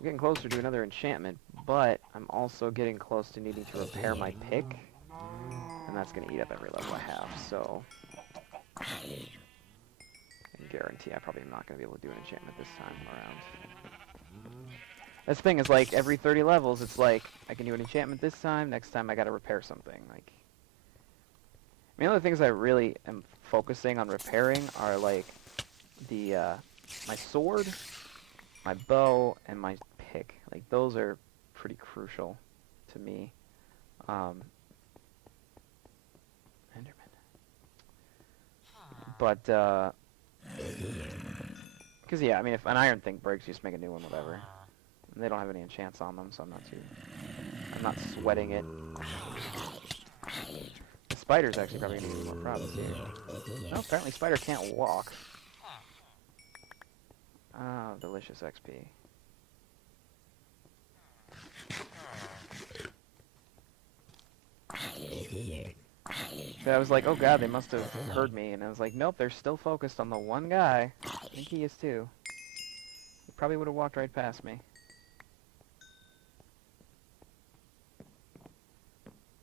I'm getting closer to another enchantment, but I'm also getting close to needing to repair my pick, and that's going to eat up every level I have, so I can guarantee I probably am not going to be able to do an enchantment this time around. This thing is like, every 30 levels, it's like, I can do an enchantment this time, next time I gotta repair something. Like, I mean, the other things I really am focusing on repairing are like, my sword, my bow, and my pick. Like, those are pretty crucial to me. Enderman. But, because, yeah, I mean, if an iron thing breaks, you just make a new one, whatever. And they don't have any enchants on them, so I'm not sweating it. The spider's actually probably going to give me more problems here. No, apparently spider can't walk. Oh, delicious XP. So I was like, oh god, they must have heard me, and I was like, nope, they're still focused on the one guy. I think he is too. He probably would have walked right past me.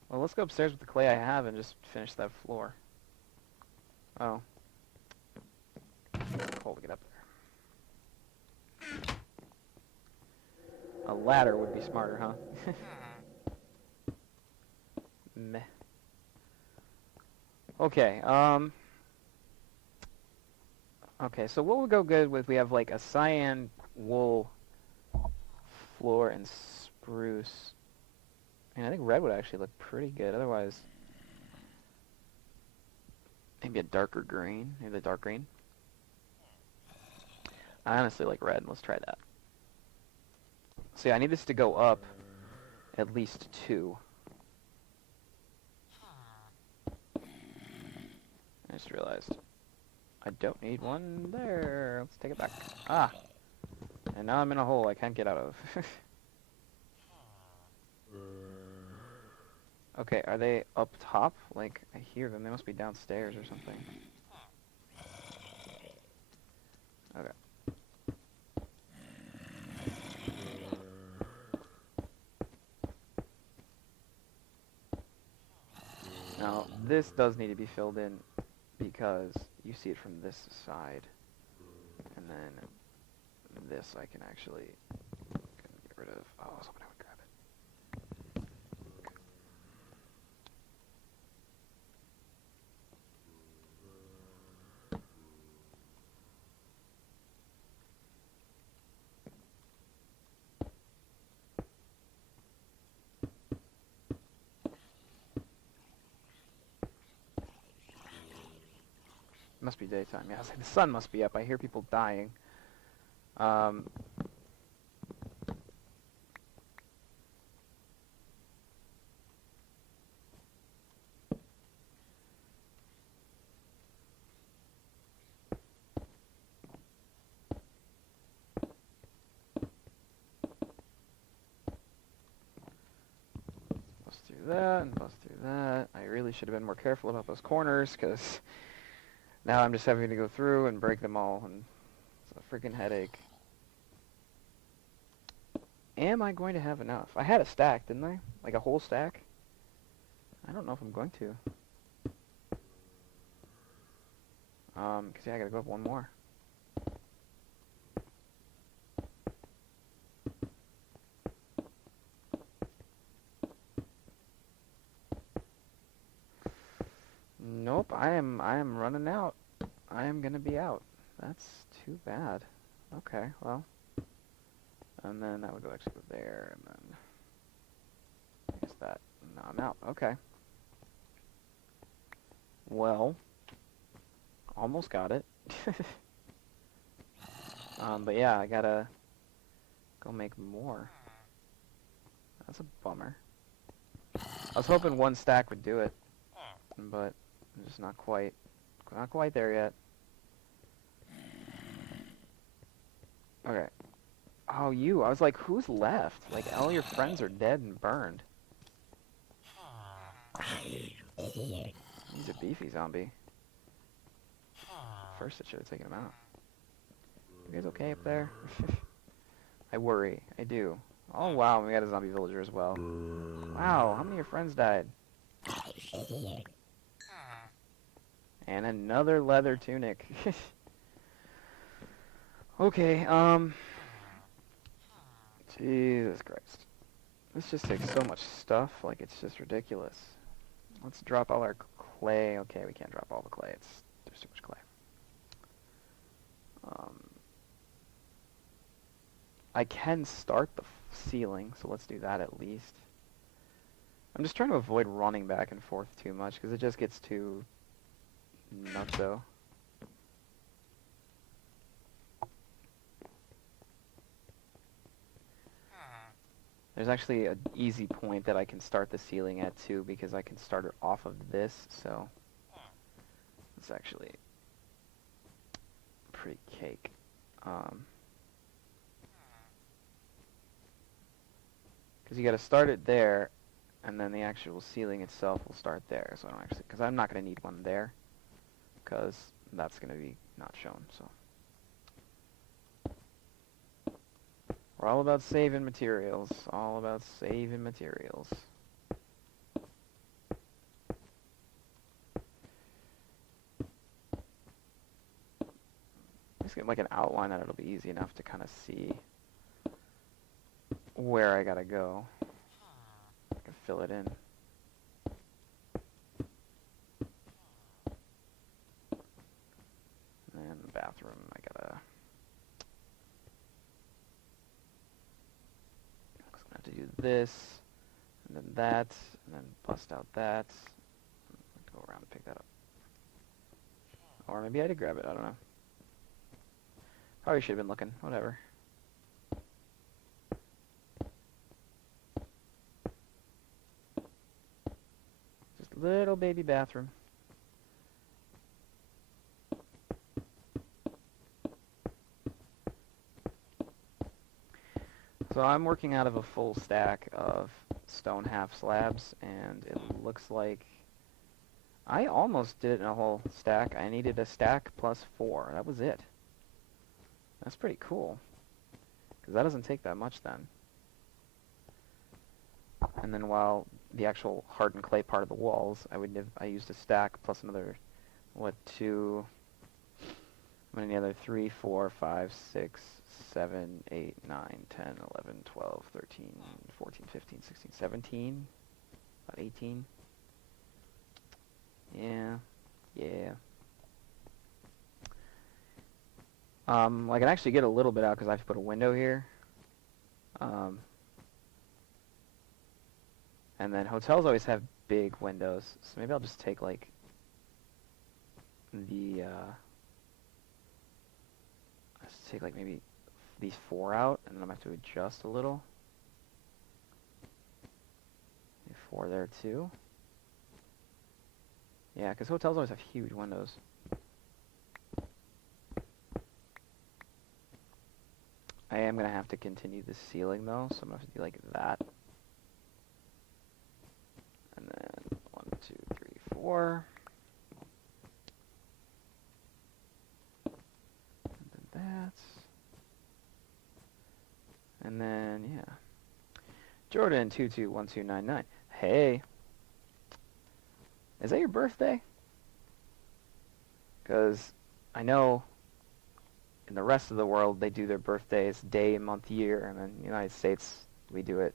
Well, let's go upstairs with the clay I have and just finish that floor. Oh. Cold to get up there. A ladder would be smarter, huh? Meh. Okay, okay, so what would go good with, we have like a cyan wool floor and spruce. And I think red would actually look pretty good, otherwise maybe a darker green, maybe the dark green. I honestly like red, let's try that. So yeah, I need this to go up at least 2. I just realized I don't need one there. Let's take it back. Ah! And now I'm in a hole I can't get out of. Okay, are they up top? Like, I hear them. They must be downstairs or something. Okay. Now, this does need to be filled in because you see it from this side. And then this I can actually get rid of. Oh, I was hoping I would grab it. Okay. It must be daytime. Yeah, I was like, the sun must be up. I hear people dying. Bust through that and bust through that. I really should have been more careful about those corners, because now I'm just having to go through and break them all, and it's a freaking headache. Am I going to have enough? I had a stack, didn't I? Like a whole stack? I don't know if I'm going to. Because yeah, I gotta go up one more. Nope, I am running out. I am gonna be out. That's too bad. Okay, well. And then that would go actually go there, and then I guess that. No, I'm out. Okay. Well, almost got it. But yeah, I gotta go make more. That's a bummer. I was hoping one stack would do it, but I'm just not quite there yet. Okay. Oh, you. I was like, who's left? Like, all your friends are dead and burned. He's a beefy zombie. First, I should have taken him out. You guys okay up there? I worry. I do. Oh, wow, we got a zombie villager as well. Wow, how many of your friends died? And another leather tunic. Okay, Jesus Christ. This just takes so much stuff, like, it's just ridiculous. Let's drop all our clay. Okay, we can't drop all the clay. There's too much clay. I can start the ceiling, so let's do that at least. I'm just trying to avoid running back and forth too much, because it just gets too nutso. There's actually an easy point that I can start the ceiling at too, because I can start it off of this, so it's actually pretty cake. Because you got to start it there, and then the actual ceiling itself will start there. So I don't actually, because I'm not going to need one there, because that's going to be not shown. So we're all about saving materials. All about saving materials. Just get like an outline that it'll be easy enough to kind of see where I gotta go. I can fill it in. And the bathroom, I gotta... I'm gonna have to do this, and then that, and then bust out that. Go around and pick that up. Or maybe I did grab it, I don't know. Probably should have been looking, whatever. Little baby bathroom. So I'm working out of a full stack of stone half slabs, and it looks like I almost did it in a whole stack. I needed a stack plus 4. That was it. That's pretty cool, because that doesn't take that much then. And then while the actual hardened clay part of the walls, I used a stack plus another, what, 2, how many other, 3, 4, 5, 6, 7, 8, 9, 10, 11, 12, 13, 14, 15, 16, 17, about 18. Yeah. I can actually get a little bit out because I have to put a window here. And then hotels always have big windows, so maybe I'll just take like maybe these 4 out, and then I'm gonna have to adjust a little. 4 there too. Yeah, because hotels always have huge windows. I am gonna have to continue the ceiling though, so I'm gonna have to do like that. And then 1, 2, 3, 4. And then that. And then, yeah. Jordan 221299. Hey. Is that your birthday? Because I know in the rest of the world they do their birthdays day, month, year, and in the United States we do it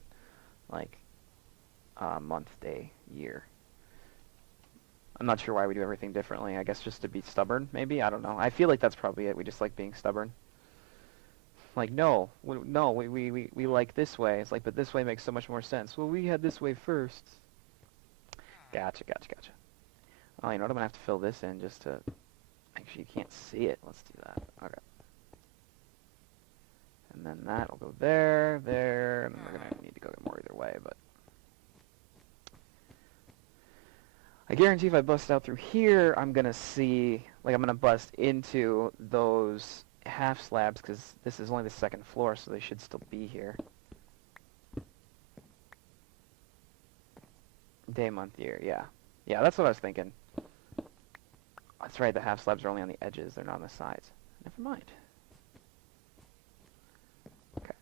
like month, day, year. I'm not sure why we do everything differently. I guess just to be stubborn, maybe? I don't know. I feel like that's probably it. We just like being stubborn. Like, no, we like this way. It's like, but this way makes so much more sense. Well, we had this way first. Gotcha. Oh, you know what? I'm going to have to fill this in just to make sure you can't see it. Let's do that. Okay. And then that will go there, and then we're going to need to go more either way, but I guarantee if I bust out through here, I'm going to see, like I'm going to bust into those half slabs, because this is only the 2nd floor, so they should still be here. Day, month, year, yeah. Yeah, that's what I was thinking. That's right, the half slabs are only on the edges, they're not on the sides. Never mind. Okay.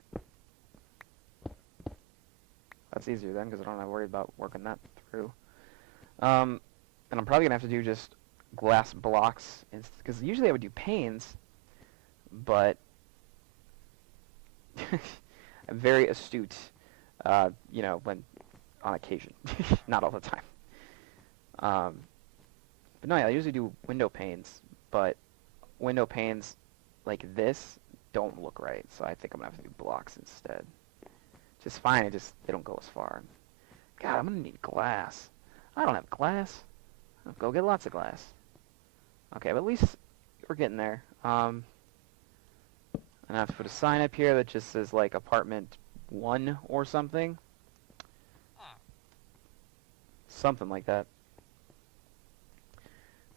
That's easier then, because I don't have to worry about working that through. And I'm probably gonna have to do just glass blocks, because usually I would do panes, but I'm very astute, you know, when on occasion, not all the time. But no, yeah, I usually do window panes, but window panes like this don't look right, so I think I'm gonna have to do blocks instead. Just fine, they don't go as far. God, I'm gonna need glass. I don't have glass. I'll go get lots of glass. Okay, but at least we're getting there. And I have to put a sign up here that just says like apartment 1 or something. Something like that.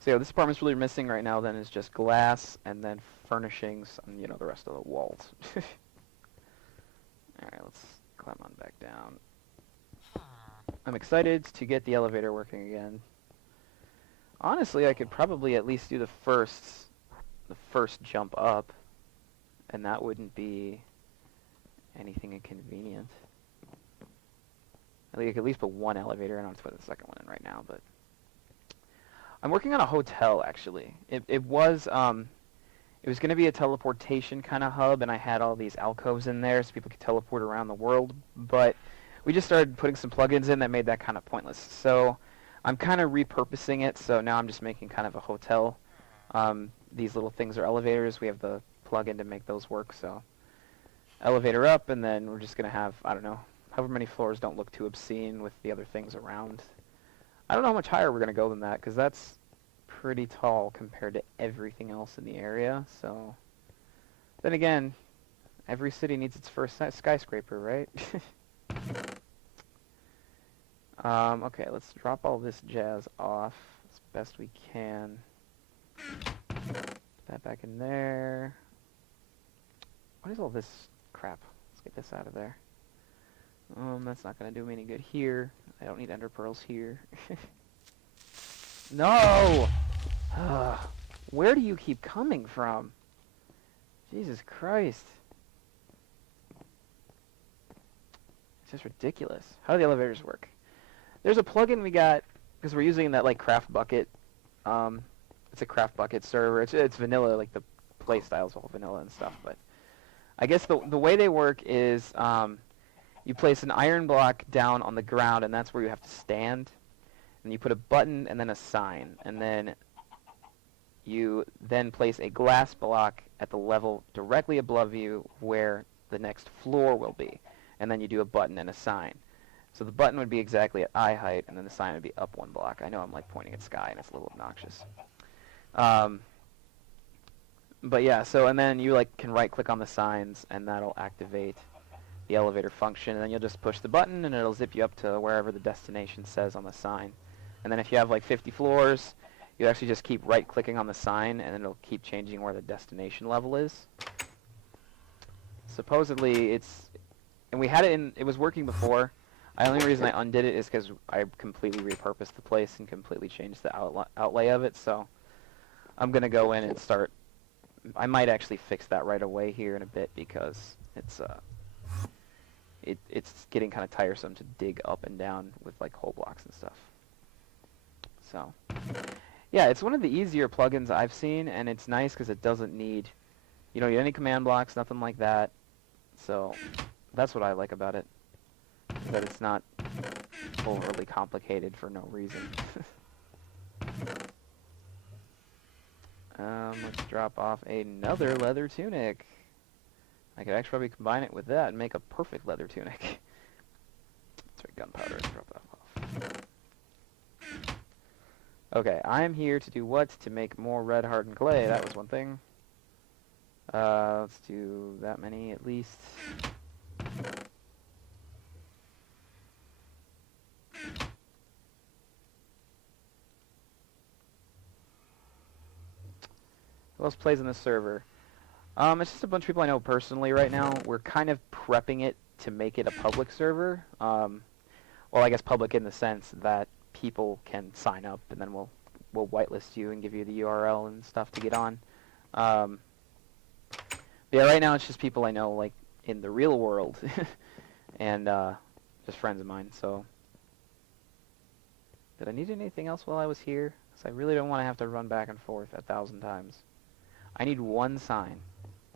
So yeah, this apartment's really missing right now then is just glass and then furnishings and, you know, the rest of the walls. Alright, let's climb on back down. I'm excited to get the elevator working again. Honestly, I could probably at least do the first jump up, and that wouldn't be anything inconvenient. I think I could at least put one elevator in. I don't have to put the second one in right now, but I'm working on a hotel actually. It was going to be a teleportation kind of hub, and I had all these alcoves in there so people could teleport around the world, but we just started putting some plugins in that made that kind of pointless. So I'm kind of repurposing it, so now I'm just making kind of a hotel. These little things are elevators. We have the plugin to make those work, so elevator up, and then we're just going to have, I don't know, however many floors don't look too obscene with the other things around. I don't know how much higher we're going to go than that, because that's pretty tall compared to everything else in the area, so then again, every city needs its first skyscraper, right? Okay, let's drop all this jazz off as best we can. Put that back in there. What is all this crap? Let's get this out of there. That's not going to do me any good here. I don't need ender pearls here. No! Where do you keep coming from? Jesus Christ. It's just ridiculous. How do the elevators work? There's a plugin we got, because we're using that, like, craft bucket. It's a craft bucket server. It's vanilla, like, the play style's all vanilla and stuff, but I guess the way they work is you place an iron block down on the ground, and that's where you have to stand. And you put a button and then a sign, and then you then place a glass block at the level directly above you where the next floor will be. And then you do a button and a sign. So the button would be exactly at eye height, and then the sign would be up one block. I know I'm like pointing at sky, and it's a little obnoxious. But yeah, so and then you like can right-click on the signs, and that'll activate the elevator function. And then you'll just push the button, and it'll zip you up to wherever the destination says on the sign. And then if you have like 50 floors, you actually just keep right-clicking on the sign, and it'll keep changing where the destination level is. Supposedly it's, and we had it in, it was working before. The only reason I undid it is because I completely repurposed the place and completely changed the outlay of it. So I'm gonna go in and start. I might actually fix that right away here in a bit because it's getting kind of tiresome to dig up and down with like whole blocks and stuff. So yeah, it's one of the easier plugins I've seen, and it's nice because it doesn't need, you don't need any command blocks, nothing like that. So that's what I like about it. That it's not overly complicated for no reason. Let's drop off another leather tunic. I could actually probably combine it with that and make a perfect leather tunic. Sorry, gunpowder, drop that off. Okay, I'm here to do what? To make more red hardened clay. That was one thing. Let's do that many at least. Who else plays in this server? It's just a bunch of people I know personally right now. We're kind of prepping it to make it a public server. Well, I guess public in the sense that people can sign up, and then we'll whitelist you and give you the URL and stuff to get on. But yeah, right now it's just people I know, like in the real world, and just friends of mine, so. Did I need anything else while I was here? Because I really don't want to have to run back and forth 1,000 times. I need one sign.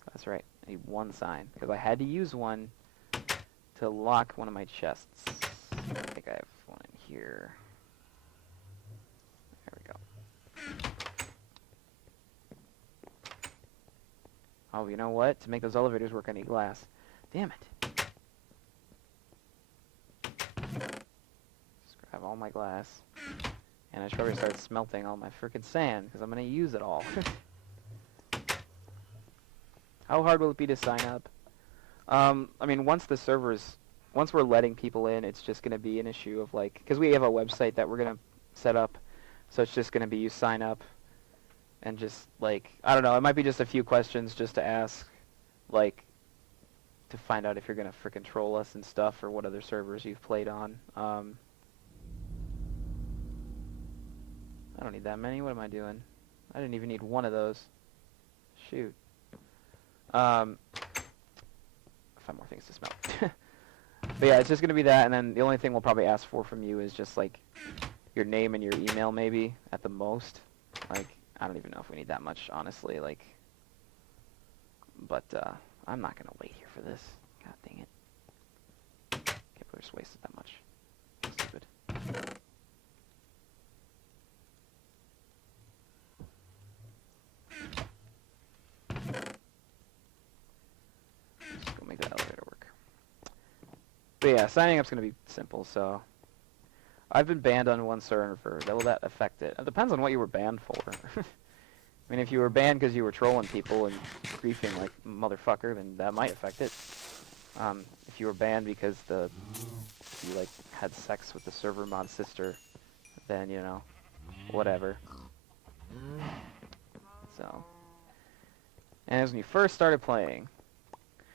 That's right, I need one sign, because I had to use one to lock one of my chests. I think I have one in here. There we go. Oh, you know what? To make those elevators work, I need glass. Damn it. Just grab all my glass. And I should probably start smelting all my frickin' sand, because I'm going to use it all. How hard will it be to sign up? I mean, once we're letting people in, it's just going to be an issue of, like, because we have a website that we're going to set up, so it's just going to be you sign up, and just, like, I don't know, it might be just a few questions just to ask, like, to find out if you're going to frickin' troll us and stuff, or what other servers you've played on. I don't need that many. What am I doing? I didn't even need one of those. Shoot. 5 more things to smell. But yeah, it's just going to be that, and then the only thing we'll probably ask for from you is just, like, your name and your email, maybe, at the most. Like, I don't even know if we need that much, honestly, like, but, I'm not going to wait here for this. God dang it. Can't believe I just wasted that much. Stupid. Let's go make that elevator work. But yeah, signing up's going to be simple, so. I've been banned on one server. Will that affect it? It depends on what you were banned for. I mean, if you were banned because you were trolling people and griefing like motherfucker, then that might affect it. If you were banned because you like had sex with the server mod sister, then you know, whatever. So, and as when you first started playing,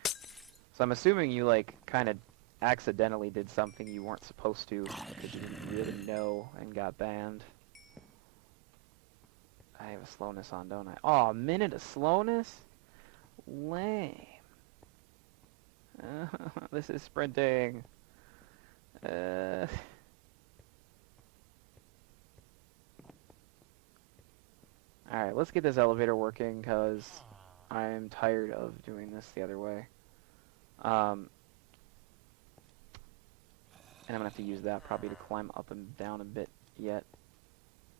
so I'm assuming you like kind of accidentally did something you weren't supposed to because you didn't really know and got banned. I have a slowness on, don't I? Oh, a minute of slowness? Lame. This is sprinting. Alright, let's get this elevator working because I'm tired of doing this the other way. And I'm going to have to use that probably to climb up and down a bit yet.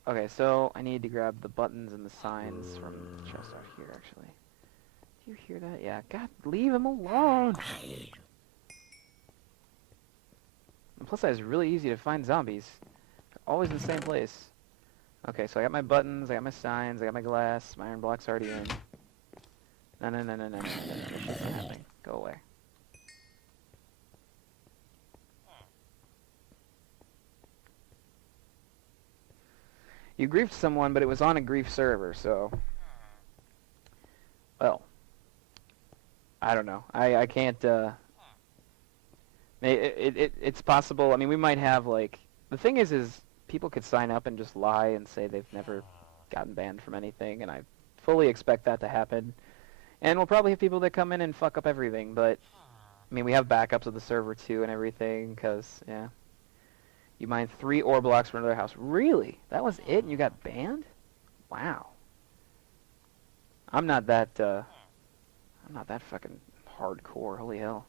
Okay, so I need to grab the buttons and the signs from the chest out here, actually. Do you hear that? Yeah, God, leave him alone! And plus, it's really easy to find zombies. They're always in the same place. Okay, so I got my buttons, I got my signs, I got my glass, my iron block's already in. No, no, no, no, no, no, that's not happening. Go away. You griefed someone, but it was on a grief server, so... Well. I don't know. I can't, it's possible. I mean, we might have, like... The thing is people could sign up and just lie and say they've never gotten banned from anything, and I fully expect that to happen. And we'll probably have people that come in and fuck up everything, but... I mean, we have backups of the server, too, and everything, because, yeah... You mined 3 ore blocks for another house. Really? That was it and you got banned? Wow. I'm not that fucking hardcore. Holy hell.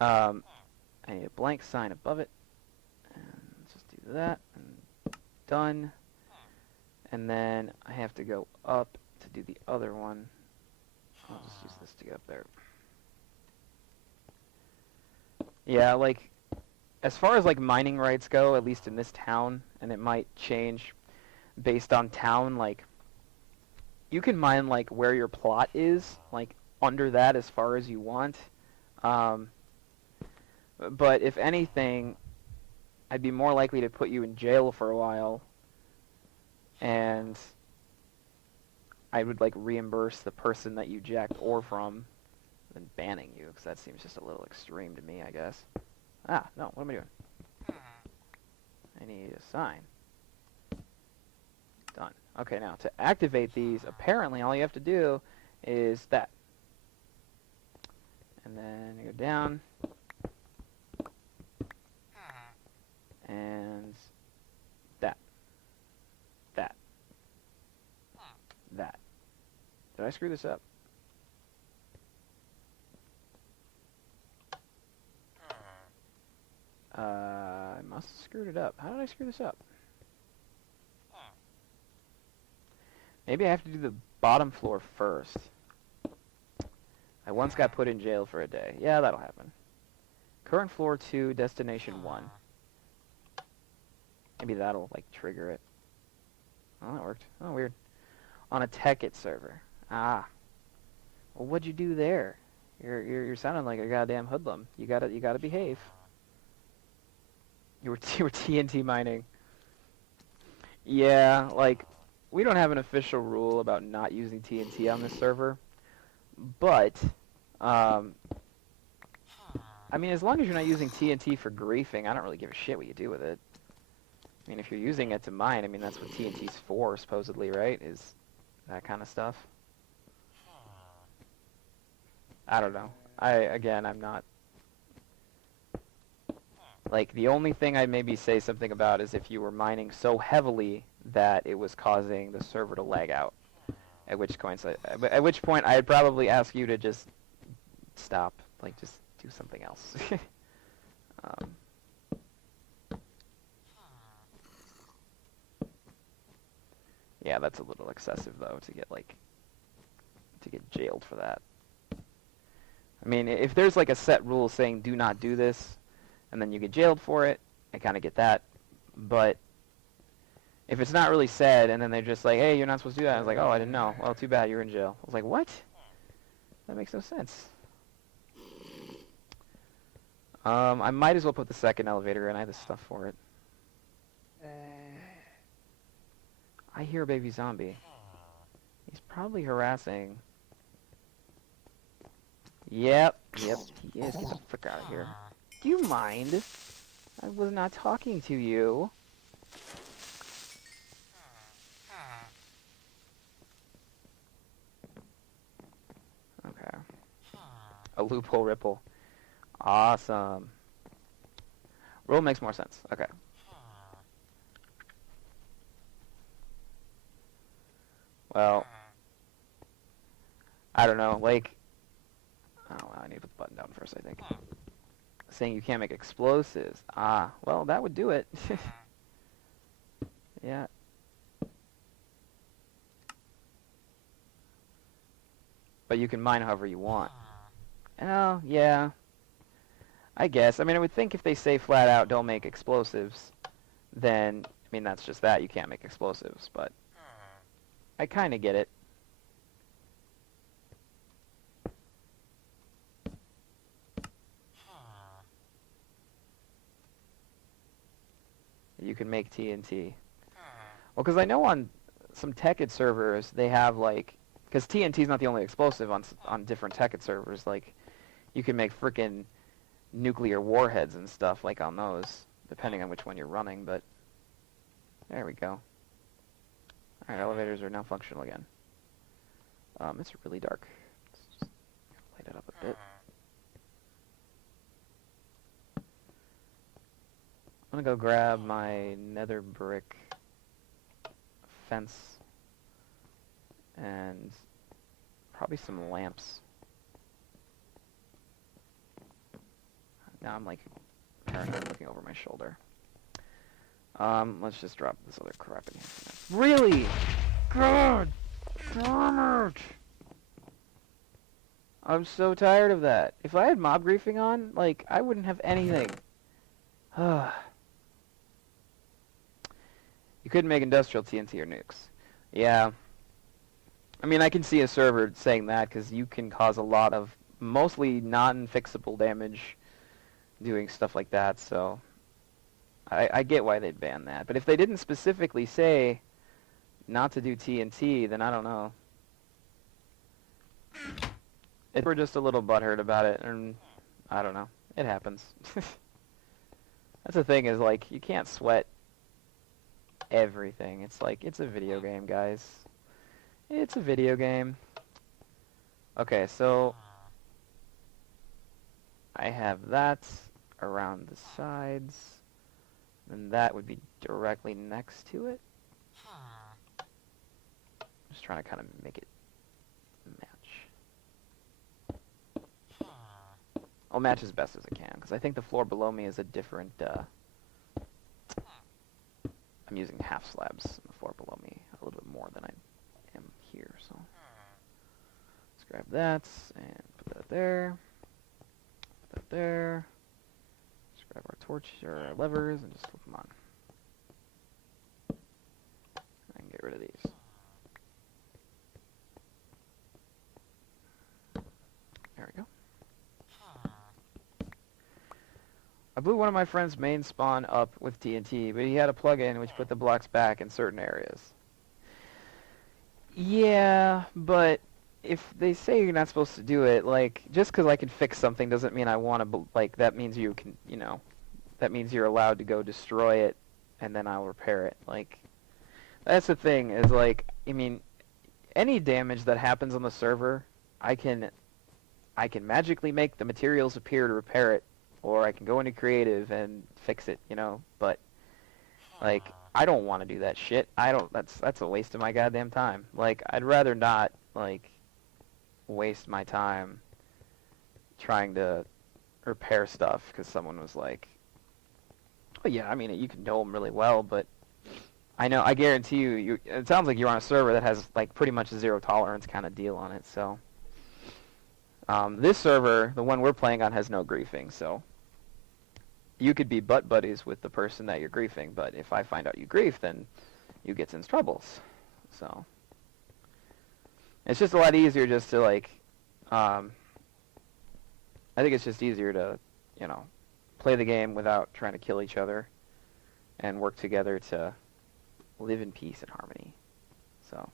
I need a blank sign above it. And let's just do that. And done. And then I have to go up to do the other one. I'll just use this to get up there. Yeah, like... As far as, like, mining rights go, at least in this town, and it might change based on town, like, you can mine, like, where your plot is, like, under that as far as you want. But if anything, I'd be more likely to put you in jail for a while, and I would, like, reimburse the person that you jacked ore from than banning you, because that seems just a little extreme to me, I guess. Ah, no, what am I doing? I need a sign. Done. Okay, now, to activate these, apparently all you have to do is that. And then you go down. I screw this up? I must have screwed it up. How did I screw this up? Maybe I have to do the bottom floor first. I once got put in jail for a day. Yeah, that'll happen. Current floor 2, destination 1. Maybe that'll, like, trigger it. Oh, that worked. Oh, weird. On a Tekkit server. Ah. Well, what'd you do there? You're sounding like a goddamn hoodlum. You gotta behave. You were TNT mining. Yeah, like, we don't have an official rule about not using TNT on this server, but I mean, as long as you're not using TNT for griefing, I don't really give a shit what you do with it. I mean, if you're using it to mine, I mean, that's what TNT's for, supposedly, right? Is that kind of stuff. I don't know. I'm not... Like, the only thing I'd maybe say something about is if you were mining so heavily that it was causing the server to lag out. At which point I'd probably ask you to just stop. Like, just do something else. Yeah, that's a little excessive, though, to get jailed for that. I mean, if there's, like, a set rule saying do not do this, and then you get jailed for it, I kind of get that. But if it's not really said, and then they're just like, hey, you're not supposed to do that, I was like, oh, I didn't know. Well, too bad, you're in jail. I was like, what? That makes no sense. I might as well put the second elevator in. I have the stuff for it. I hear a baby zombie. He's probably harassing. Yep, he is. Get the frick out of here. Do you mind? I was not talking to you. Okay. A loophole ripple. Awesome. Rule makes more sense. Okay. Well, I don't know, like, oh, I need to put the button down first, I think. Saying you can't make explosives. Ah, well, that would do it. Yeah. But you can mine however you want. Oh, yeah. I guess. I mean, I would think if they say flat out don't make explosives, then, I mean, that's just that. You can't make explosives, but I kind of get it. You can make TNT. Well, because I know on some Tekkit servers, they have, like, because TNT's not the only explosive on different Tekkit servers. Like, you can make frickin' nuclear warheads and stuff, like, on those, depending on which one you're running, but there we go. Alright, elevators are now functional again. It's really dark. Let's just light it up a bit. I'm gonna go grab my nether brick fence and probably some lamps. Now I'm like paranoid looking over my shoulder. Let's just drop this other crap in here. Really? God damn it! I'm so tired of that. If I had mob griefing on, like, I wouldn't have anything. You couldn't make industrial TNT or nukes. Yeah. I mean, I can see a server saying that because you can cause a lot of mostly non-fixable damage doing stuff like that, so I get why they'd ban that. But if they didn't specifically say not to do TNT, then I don't know. If we're just a little butthurt about it, and I don't know. It happens. That's the thing, is, like, you can't sweat everything. It's like, it's a video game, guys. It's a video game. Okay, so I have that around the sides, and that would be directly next to it. Just trying to kind of make it I'll match as best as I can, because I think the floor below me is a different, I'm using half slabs on the floor below me, a little bit more than I am here, so. Let's grab that, and put that there. Put that there. Let's grab our torch, or our levers, and just flip them on. And get rid of these. There we go. I blew one of my friend's main spawn up with TNT, but he had a plug-in which put the blocks back in certain areas. Yeah, but if they say you're not supposed to do it, like, just because I can fix something doesn't mean I want to, like, that means you can, you know, that means you're allowed to go destroy it, and then I'll repair it. Like, that's the thing, is, like, I mean, any damage that happens on the server, I can magically make the materials appear to repair it, or I can go into creative and fix it, you know, but, like, I don't want to do that shit. That's a waste of my goddamn time. Like, I'd rather not, like, waste my time trying to repair stuff, because someone was like, oh yeah, I mean, you can know them really well, but I guarantee you, it sounds like you're on a server that has, like, pretty much a zero tolerance kind of deal on it, so. This server, the one we're playing on, has no griefing, so you could be butt buddies with the person that you're griefing, but if I find out you grief, then you get in troubles. So it's just a lot easier just to, like, I think it's just easier to, you know, play the game without trying to kill each other and work together to live in peace and harmony. So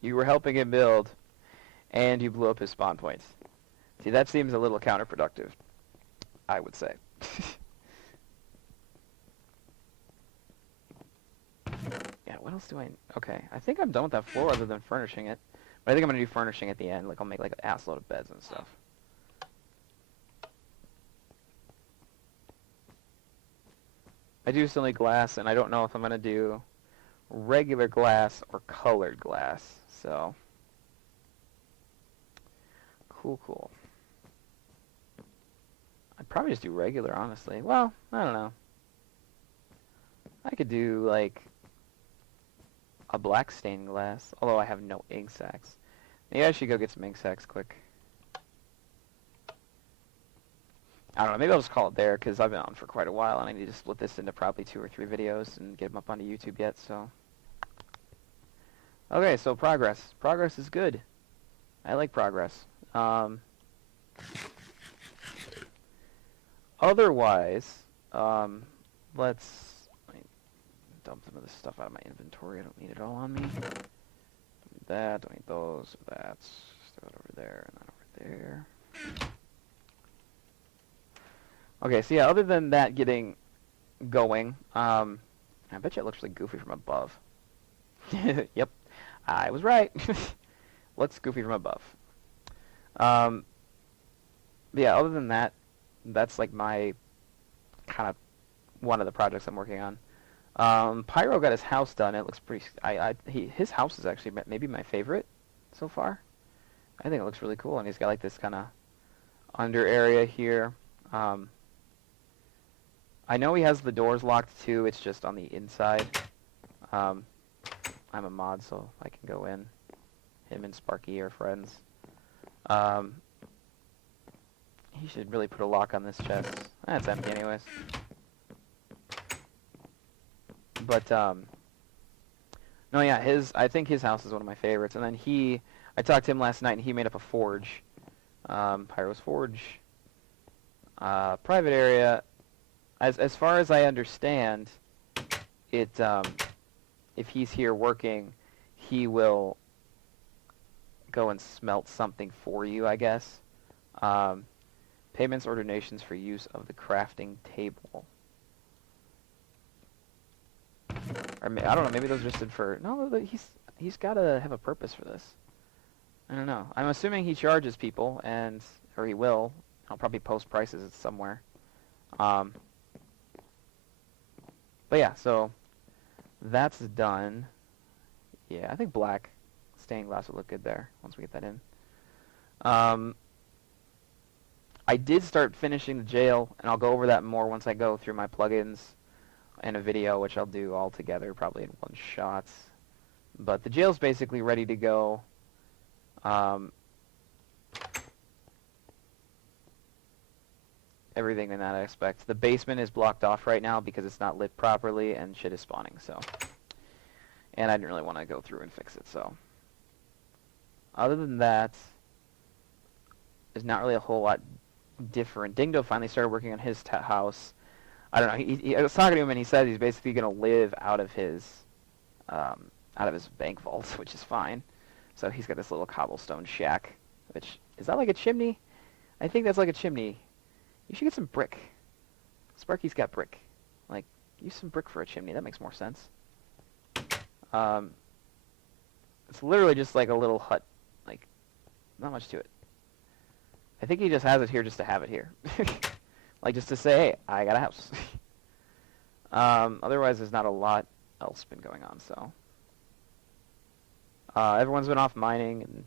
you were helping him build, and you blew up his spawn points. See, that seems a little counterproductive, I would say. Yeah, what else do I... Okay, I think I'm done with that floor other than furnishing it. But I think I'm going to do furnishing at the end. Like, I'll make, like, an assload of beds and stuff. I do still need glass, and I don't know if I'm going to do regular glass or colored glass. So... Cool. I'd probably just do regular, honestly. Well, I don't know. I could do, like, a black stained glass, although I have no ink sacks. Maybe I should go get some ink sacks quick. I don't know, maybe I'll just call it there, because I've been on for quite a while, and I need to split this into probably 2 or 3 videos and get them up onto YouTube yet, so. Okay, so progress. Progress is good. I like progress. Otherwise, let's dump some of this stuff out of my inventory. I don't need it all on me. Don't need that, don't need those, or that. Just throw it over there and that over there. Okay, so yeah, other than that getting going, I bet you it looks really goofy from above. Yep, I was right. Looks goofy from above. Yeah, other than that, that's like my kind of one of the projects I'm working on. Pyro got his house done. It looks pretty... his house is actually maybe my favorite so far. I think it looks really cool, and he's got like this kind of under area here. I know he has the doors locked too. It's just on the inside. I'm a mod, so I can go in. Him and Sparky are friends. He should really put a lock on this chest. That's empty anyways. But, no, yeah, I think his house is one of my favorites. And then I talked to him last night, and he made up a forge. Pyro's Forge. Private area. As far as I understand, if he's here working, he will go and smelt something for you, I guess. Payments or donations for use of the crafting table. Or I don't know, maybe those are just for... No, he's got to have a purpose for this. I don't know. I'm assuming he charges people, or he will. I'll probably post prices somewhere. But yeah, so that's done. Yeah, I think black stained glass would look good there once we get that in. I did start finishing the jail, and I'll go over that more once I go through my plugins in a video, which I'll do all together, probably in one shot. But the jail's basically ready to go. Everything in that aspect. The basement is blocked off right now because it's not lit properly and shit is spawning, so. And I didn't really want to go through and fix it, so. Other than that, there's not really a whole lot different. Dingo finally started working on his house. I don't know. I was talking to him and he said he's basically going to live out of his bank vault, which is fine. So he's got this little cobblestone shack, which, is that like a chimney? I think that's like a chimney. You should get some brick. Sparky's got brick. Like, use some brick for a chimney. That makes more sense. It's literally just like a little hut. Like, not much to it. I think he just has it here just to have it here. Like, just to say, hey, I got a house. Otherwise, there's not a lot else been going on, so. Everyone's been off mining and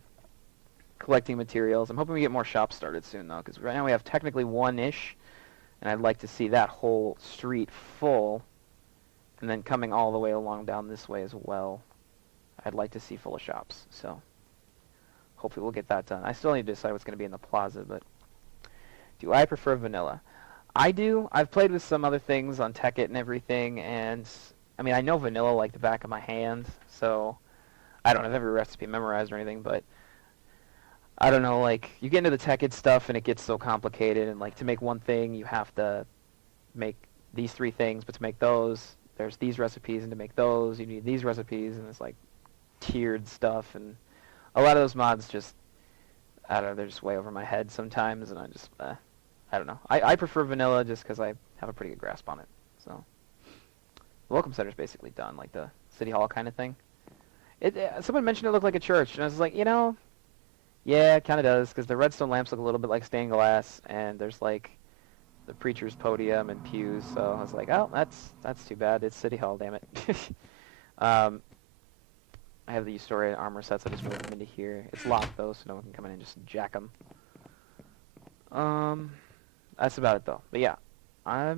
collecting materials. I'm hoping we get more shops started soon, though, because right now we have technically one-ish, and I'd like to see that whole street full, and then coming all the way along down this way as well. I'd like to see full of shops, so hopefully we'll get that done. I still need to decide what's going to be in the plaza, but do I prefer vanilla? I do. I've played with some other things on Tekkit and everything, and I mean, I know vanilla like the back of my hand, so I don't have every recipe memorized or anything, but I don't know, like, you get into the Tekkit stuff and it gets so complicated, and like to make one thing you have to make these 3 things, but to make those there's these recipes, and to make those you need these recipes, and it's like tiered stuff, and a lot of those mods just, I don't know, they're just way over my head sometimes, and I just, I don't know. I prefer vanilla just because I have a pretty good grasp on it, so. The Welcome Center's basically done, like the City Hall kind of thing. Someone mentioned it looked like a church, and I was like, you know, yeah, it kind of does, because the redstone lamps look a little bit like stained glass, and there's like the preacher's podium and pews, so I was like, oh, that's too bad. It's City Hall, damn it. I have the Historia armor sets. I just moved them into here. It's locked though, so no one can come in and just jack them. That's about it though. But yeah, I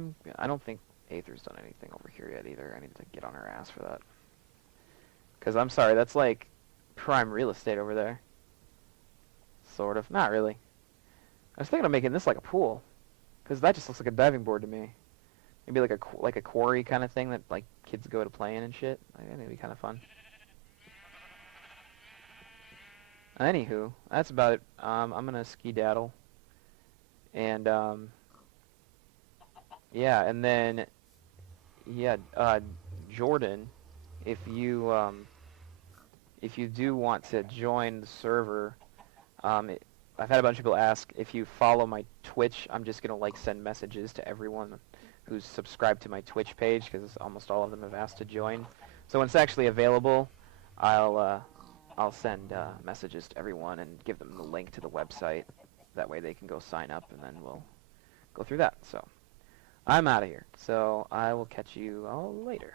don't think Aether's done anything over here yet either. I need to get on her ass for that. Because I'm sorry, that's like prime real estate over there. Sort of. Not really. I was thinking of making this like a pool, because that just looks like a diving board to me. Maybe like a quarry kind of thing that like kids go to play in and shit. I think it'd be kind of fun. Anywho, that's about it. I'm gonna skedaddle, and yeah, and then yeah, Jordan, if you do want to join the server, I've had a bunch of people ask if you follow my Twitch. I'm just gonna like send messages to everyone who's subscribed to my Twitch page, because almost all of them have asked to join. So when it's actually available, I'll send messages to everyone and give them the link to the website. That way they can go sign up, and then we'll go through that. So I'm out of here. So I will catch you all later.